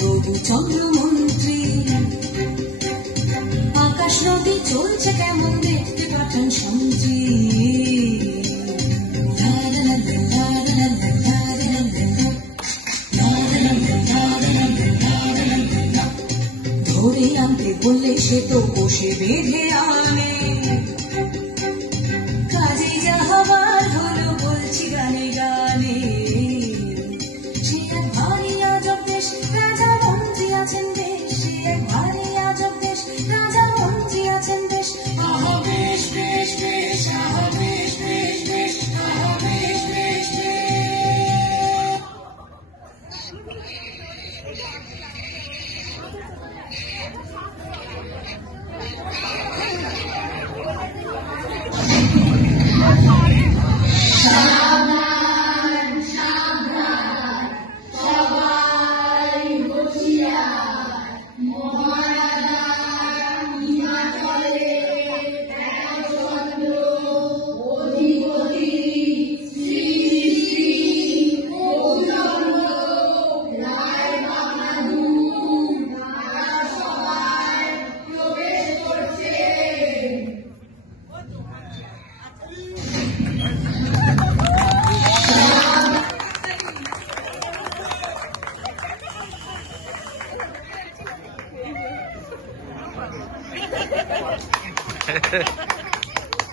তবু চন্দ্রমন্ত্রী। আকাশ নদী চলছে কেমন দেখতে পাঠান সন্ত্রী। ধরে আনতে বললে সে তো বসে বেঁধে আনে। কাজে যা হবার হলো বলছি গানে গানে। সে এক ভারী আজব দেশ, রাজা মন্ত্রী আছেন বেশ। সে এক ভারী আজব দেশ, রাজা মন্ত্রী আছেন বেশ। আহা বেশ বেশ বেশ, আহা বেশ বেশ বেশ, আহা বেশ বেশ বেশ।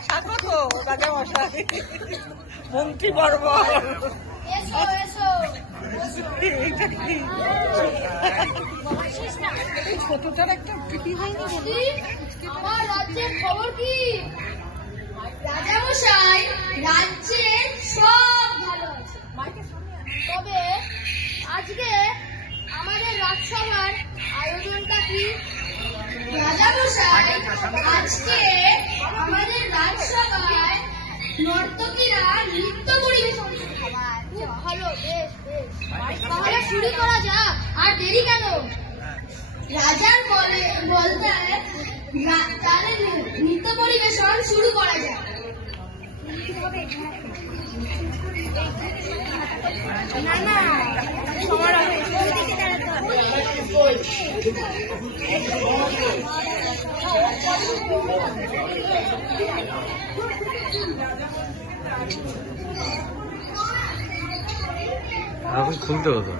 স্বাগত রাজামশাই, মন্ত্রী বর্ব। ছোটটার একটা কি হয়নি? আমার রাজ্যের খবর কি? রাজামশাই, রাজ্যে সব ভালো আছে, তবে আজকে আমাদের রাজসভার আয়োজনটা কি? রাজামশাই, আজকে আমাদের রাজসভায় নর্তকীরা নৃত্য পরিবেশন করবে। খুব ভালো, বেশ বেশ, তাহলে শুরু করা যাক। আর দেরি কেন? রাজার বলতে তাহলে নৃত্য পরিবেশন শুরু করা যাক। না না, সবার আগে ওইদিকে দাঁড়াতে হবে। এখন খুলতে হতো।